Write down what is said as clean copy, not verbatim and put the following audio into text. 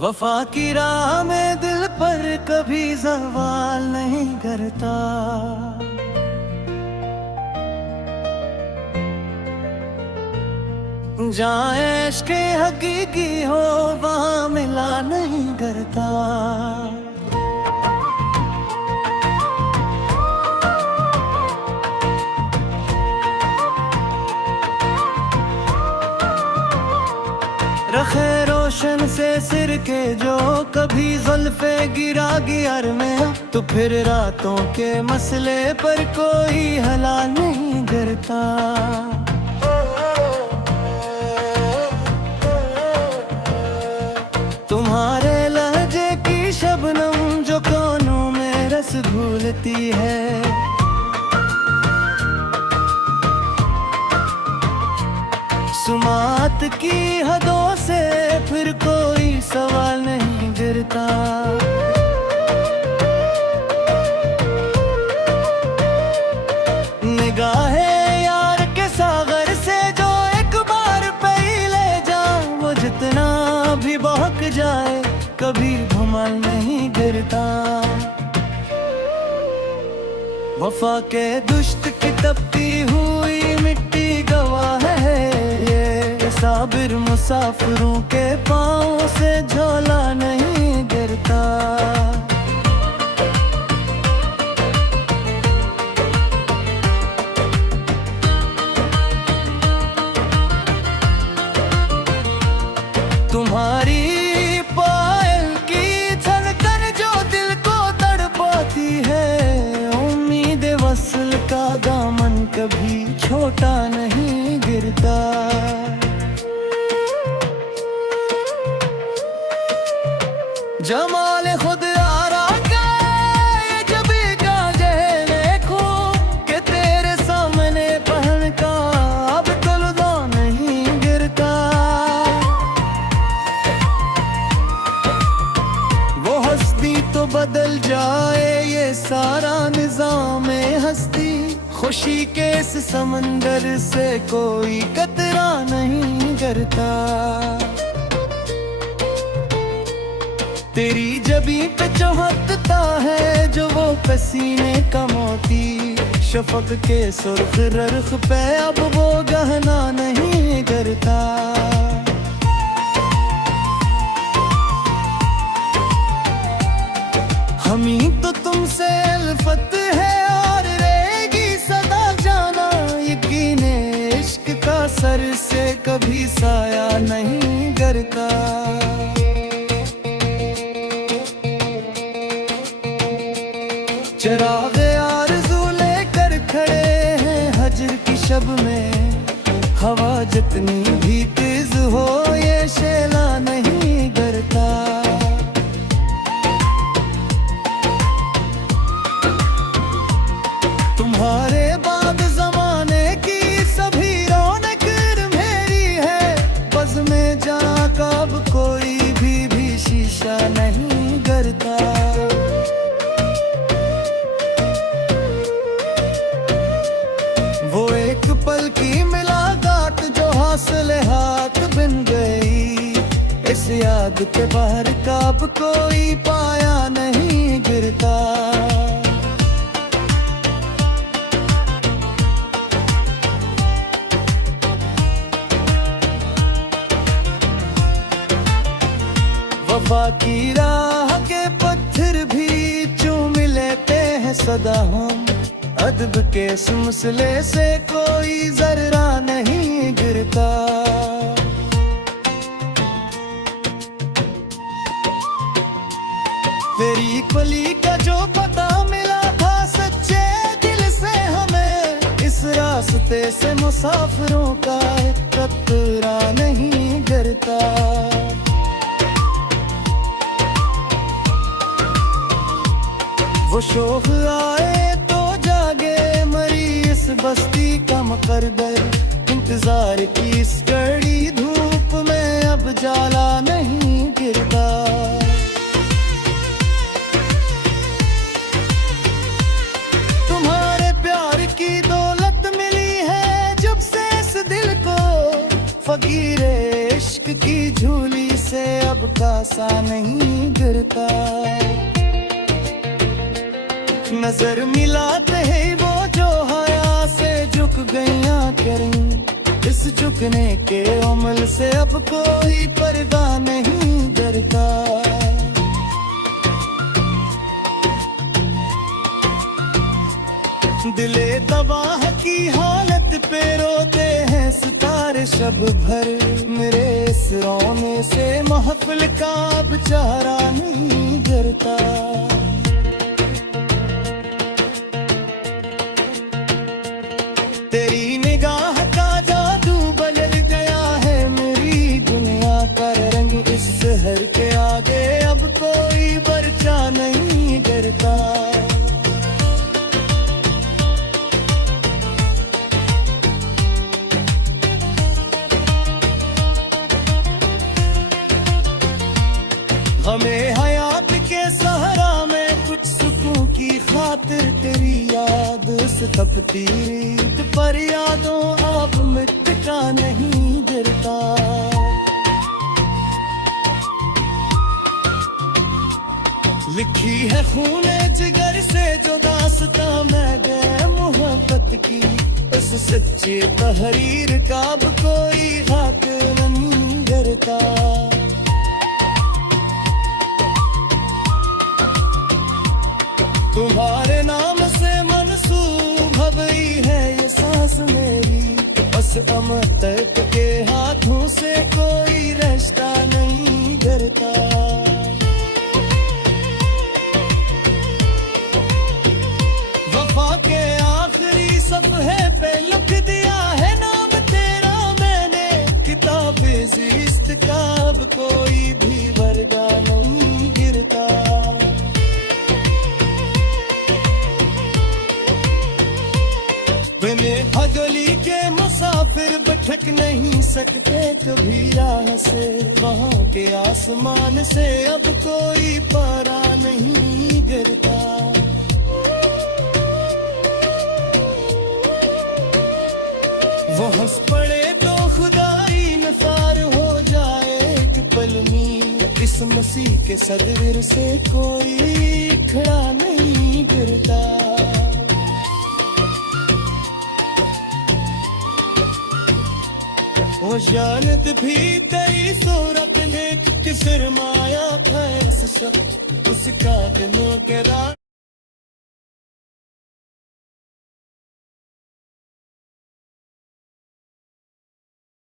वफा की राह में दिल पर कभी ज़वाल नहीं करता। जहाँ इश्क़ हकीकी हो वहाँ मिला नहीं करता। रखे रोशन से सिर के जो कभी ज़ुल्फ़े गिरा गियर में, तो फिर रातों के मसले पर कोई हला नहीं गिरता। तुम्हारे लहजे की शबनम जो कोनों में रस घूलती है, सुमात की हदों से फिर कोई सवाल नहीं गिरता। निगाहे यार के सागर से जो एक बार पे ही ले जाए, वो जितना भी बहक जाए कभी धमाल नहीं गिरता। वफा के दुश्त की तपती हुई मिट्टी गवाह है, साबिर मुसाफिरों के पाँव से झोला नहीं गिरता। तुम्हारी पायल की धड़कन जो दिल को तड़पाती है, उम्मीद वस्ल का दामन कभी छोटा नहीं गिरता। जमाल खुद आरा का ये जबी का जहर देखो कि तेरे सामने पहन का अब तलदा नहीं गिरता। वो हस्ती तो बदल जाए ये सारा निज़ाम हस्ती, खुशी के इस समंदर से कोई कतरा नहीं गिरता। तेरी जबी पे चमकता है जो वो पसीने का मोती, शफक के सुर्ख रर्ख पे अब वो गहना नहीं करता। हमी तो तुमसे अल्फत है और रहेगी सदा जाना, यकीन इश्क का सर से कभी साया नहीं गिरता। चिराग आरज़ू लेकर खड़े हैं हजर की शब में, हवा जितनी भी तेज हो ये शेला नहीं गिरता। तुम्हारे बाद ज़माने की सभी रौनक मेरी है, बज़ में जहाँ का अब कोई भी शीशा नहीं गिरता। वो एक पल की मुलाकात जो हौसले हाथ बन गई, इस याद के बाहर का अब कोई पाया नहीं गिरता। वफा की राह के पत्थर भी चूम लेते हैं सदा हम, अदब के इस मसले से कोई जर्रा नहीं गिरता। तेरी कली का जो पता मिला था सच्चे दिल से हमें, इस रास्ते से मुसाफिरों का कतरा नहीं गिरता। वो शोख आए तो जागे मरी इस बस्ती का मुकद्दर, इंतजार की इस कड़ी धूप में अब जाला नहीं गिरता। तुम्हारे प्यार की दौलत मिली है जब से इस दिल को, फकीर इश्क की झूली से अब कासा नहीं गिरता। नजर मिलाते ही वो जो हया से झुक गईया करें, इस झुकने के अमल से अब कोई पर्दा नहीं डरता। दिले तबाह की हालत पे रोते हैं सितारे शब भर, मेरे इस रोने से महफिल का बेचारा नहीं डरता। तेरी निगाह का जादू बदल गया है मेरी दुनिया का रंग, इस शहर के आगे अब कोई बर्चा नहीं डरता। हमें हयात के सहारा में कुछ सुकून की खातिर तेरी याद से तपती रीत पर यादों अब मिटका नहीं गिरता। लिखी है खूने जिगर से जो दास्तां मैं गए मोहब्बत की, इस सच्चे तहरीर का अब कोई खाक नहीं गिरता। तुम्हारे नाम से मनसूब गई है ये सांस मेरी, बस अमतक के हाथों से कोई रिश्ता नहीं डरता। वफा के आखिरी सफ़हे पे लिख दिया है नाम तेरा मैंने, किताबे ज़िस्त का अब कोई भी वर्गा नहीं गिरता। बिने हजली के मुसाफिर भटक नहीं सकते कभी राह से, वहाँ के आसमान से अब कोई पारा नहीं गिरता। वो हंस पड़े तो खुदाई नफार हो जाए एक पल में, इस मसीह के सदर से कोई खड़ा नहीं गिरता। वो जानत भी तेरी सूरत ने कि सरमाया था ऐसा सब उसका दिनों के रात।